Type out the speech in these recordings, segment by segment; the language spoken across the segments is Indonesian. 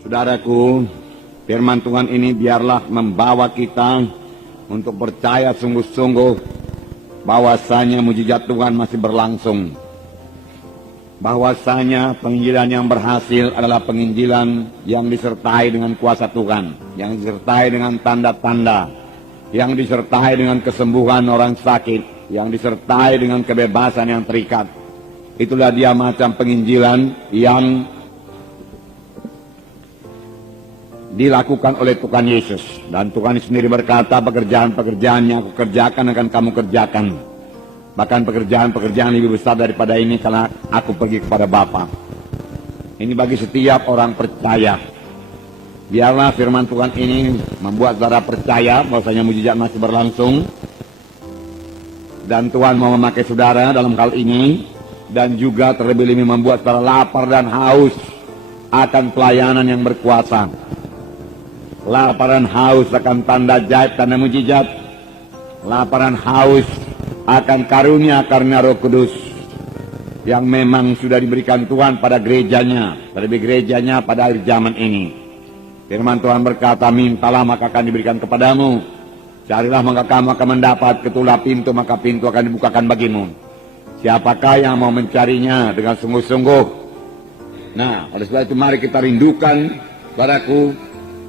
Saudaraku, firman Tuhan ini biarlah membawa kita untuk percaya sungguh-sungguh bahwasanya mujizat Tuhan masih berlangsung. Bahwasanya penginjilan yang berhasil adalah penginjilan yang disertai dengan kuasa Tuhan, yang disertai dengan tanda-tanda, yang disertai dengan kesembuhan orang sakit, yang disertai dengan kebebasan yang terikat. Itulah dia macam penginjilan yang dilakukan oleh Tuhan Yesus. Dan Tuhan sendiri berkata, pekerjaan-pekerjaan yang aku kerjakan akan kamu kerjakan. Bahkan pekerjaan-pekerjaan lebih besar daripada ini karena aku pergi kepada Bapa. Ini bagi setiap orang percaya. Biarlah firman Tuhan ini membuat saudara percaya bahwasanya mujizat masih berlangsung. Dan Tuhan mau memakai saudara dalam hal ini. Dan juga terlebih lebih membuat saudara lapar dan haus akan pelayanan yang berkuasa. Lapar dan haus akan tanda ajaib, tanda mujizat. Lapar dan haus akan karunia Roh Kudus yang memang sudah diberikan Tuhan pada gerejanya, terlebih gerejanya pada akhir zaman ini. Firman Tuhan berkata, mintalah maka akan diberikan kepadamu, carilah maka kamu akan mendapat, ketuklah pintu maka pintu akan dibukakan bagimu. Siapakah yang mau mencarinya dengan sungguh-sungguh? Nah, oleh sebab itu mari kita rindukan, saudaraku,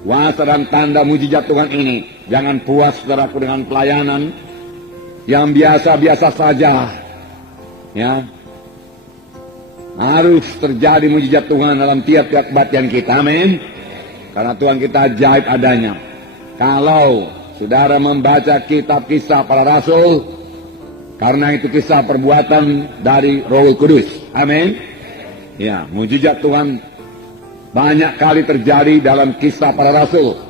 kuasa dan tanda mujizat Tuhan ini. Jangan puas, saudaraku, dengan pelayanan yang biasa-biasa saja, ya. Harus terjadi mujizat Tuhan dalam tiap-tiap kebaktian kita, amin. Karena Tuhan kita ajaib adanya. Kalau saudara membaca kitab Kisah Para Rasul, karena itu kisah perbuatan dari Roh Kudus, amin. Ya, mujizat Tuhan banyak kali terjadi dalam Kisah Para Rasul.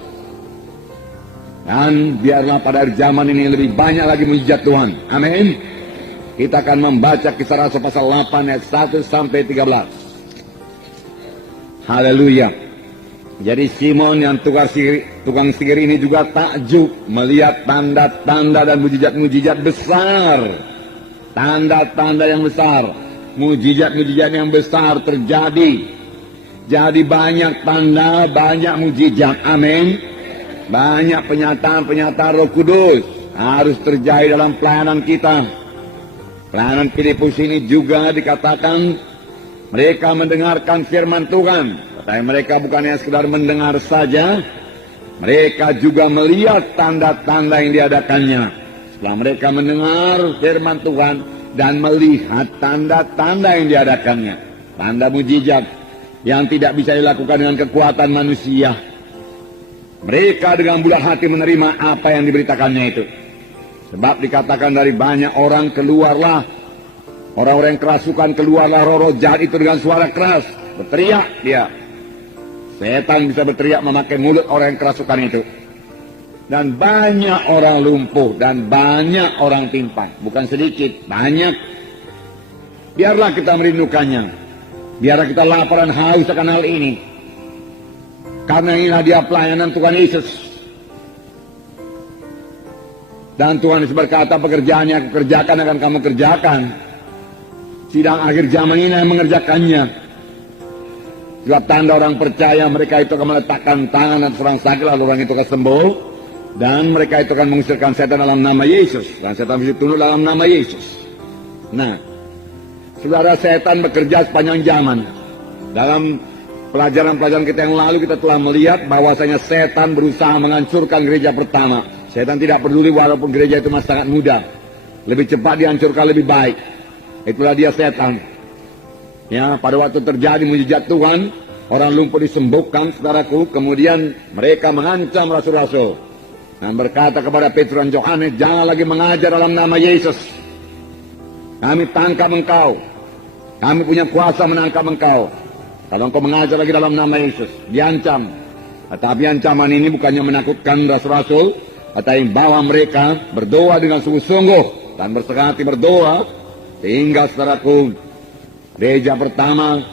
Dan biarlah pada zaman ini lebih banyak lagi mujizat Tuhan. Amin. Kita akan membaca Kisah Rasul pasal 8 ayat 1 sampai 13. Haleluya. Jadi Simon yang tukang sihir ini juga takjub melihat tanda-tanda dan mujizat-mujizat besar. Tanda-tanda yang besar, mujizat-mujizat yang besar terjadi. Jadi banyak tanda, banyak mujizat. Amin. Banyak penyataan-penyataan Roh Kudus harus terjadi dalam pelayanan kita. Pelayanan Filipus ini juga dikatakan mereka mendengarkan firman Tuhan. Tetapi mereka bukan hanya sekedar mendengar saja, mereka juga melihat tanda-tanda yang diadakannya. Setelah mereka mendengar firman Tuhan dan melihat tanda-tanda yang diadakannya, tanda mujizat yang tidak bisa dilakukan dengan kekuatan manusia, mereka dengan bulat hati menerima apa yang diberitakannya itu. Sebab dikatakan dari banyak orang keluarlah, orang-orang yang kerasukan, keluarlah roh-roh jahat itu dengan suara keras. Berteriak dia. Setan bisa berteriak memakai mulut orang yang kerasukan itu. Dan banyak orang lumpuh dan banyak orang timpang. Bukan sedikit, banyak. Biarlah kita merindukannya. Biarlah kita lapar dan haus akan hal ini. Karena inilah dia pelayanan Tuhan Yesus. Dan Tuhan Yesus berkata, pekerjaan yang aku kerjakan akan kamu kerjakan. Sidang akhir zaman ini yang mengerjakannya. Sebab tanda orang percaya, mereka itu akan meletakkan tangan dan seorang sakit, lalu orang itu akan sembuh. Dan mereka itu akan mengusirkan setan dalam nama Yesus. Dan setan bisa tunduk dalam nama Yesus. Nah, saudara, setan bekerja sepanjang zaman. Dalam pelajaran-pelajaran kita yang lalu kita telah melihat bahwasanya setan berusaha menghancurkan gereja pertama. Setan tidak peduli walaupun gereja itu masih sangat muda. Lebih cepat dihancurkan lebih baik. Itulah dia setan. Ya, pada waktu terjadi mujizat Tuhan, orang lumpuh disembuhkan, saudaraku. Kemudian mereka mengancam rasul-rasul dan berkata kepada Petrus dan Yohanes, jangan lagi mengajar dalam nama Yesus. Kami tangkap engkau. Kami punya kuasa menangkap engkau. Kalau engkau mengajar lagi dalam nama Yesus, diancam. Tetapi ancaman ini bukannya menakutkan rasul-rasul, tetapi bahwa mereka berdoa dengan sungguh-sungguh dan berserah hati berdoa, sehingga saudaraku, gereja pertama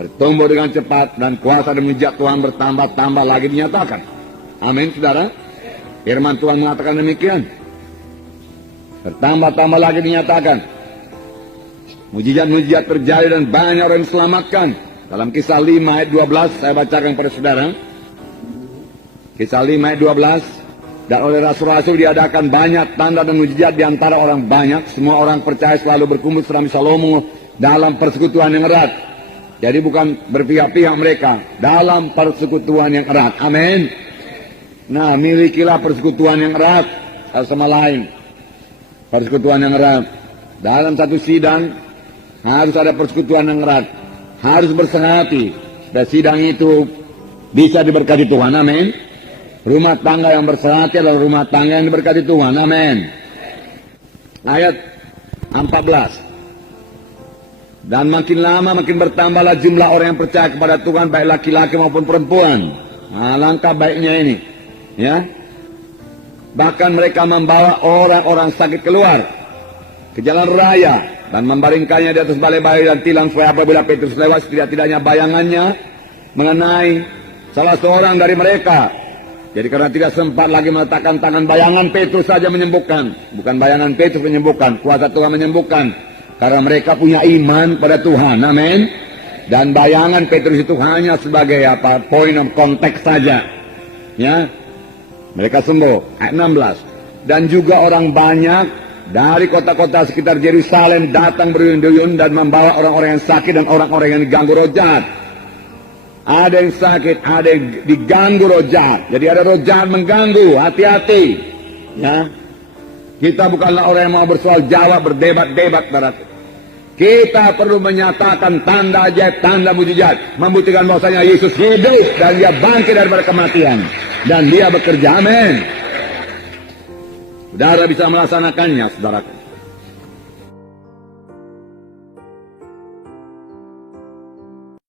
bertumbuh dengan cepat dan kuasa dan mujizat Tuhan bertambah-tambah lagi dinyatakan. Amin, saudara. Firman Tuhan mengatakan demikian. Bertambah-tambah lagi dinyatakan. Mujizat-mujizat terjadi dan banyak orang diselamatkan. Dalam Kisah 5 ayat 12, saya bacakan kepada saudara. Kisah 5 ayat 12. Dan oleh rasul-rasul diadakan banyak tanda dan mujizat di antara orang banyak. Semua orang percaya selalu berkumpul serambi Salomo dalam persekutuan yang erat. Jadi bukan berpihak-pihak mereka, dalam persekutuan yang erat. Amin. Nah, milikilah persekutuan yang erat satu sama lain. Persekutuan yang erat. Dalam satu sidang harus ada persekutuan yang erat. Harus bersehati. Dan sidang itu bisa diberkati Tuhan. Amin. Rumah tangga yang bersehati adalah rumah tangga yang diberkati Tuhan. Amin. Ayat 14. Dan makin lama makin bertambahlah jumlah orang yang percaya kepada Tuhan, baik laki-laki maupun perempuan. Nah, langkah baiknya ini, ya. Bahkan mereka membawa orang-orang sakit keluar ke jalan raya dan membaringkannya di atas balai-balai dan tilang, supaya apabila Petrus lewat, setidak-tidaknya bayangannya mengenai salah seorang dari mereka. Jadi karena tidak sempat lagi meletakkan tangan, bayangan Petrus saja menyembuhkan. Bukan bayangan Petrus menyembuhkan, kuasa Tuhan menyembuhkan. Karena mereka punya iman pada Tuhan. Amin. Dan bayangan Petrus itu hanya sebagai point of contact saja. Ya. Mereka sembuh. Ayat 16. Dan juga orang banyak dari kota-kota sekitar Yerusalem datang berduyun-duyun dan membawa orang-orang yang sakit dan orang-orang yang diganggu roh jahat. Ada yang sakit, ada yang diganggu roh jahat. Jadi ada roh jahat mengganggu, hati-hati. Ya. Kita bukanlah orang yang mau bersoal jawab, berdebat-debat. Kita perlu menyatakan tanda ajaib, tanda mujizat, membuktikan bahwasanya Yesus hidup dan dia bangkit daripada kematian. Dan dia bekerja. Amin. Saudara bisa melaksanakannya, saudara.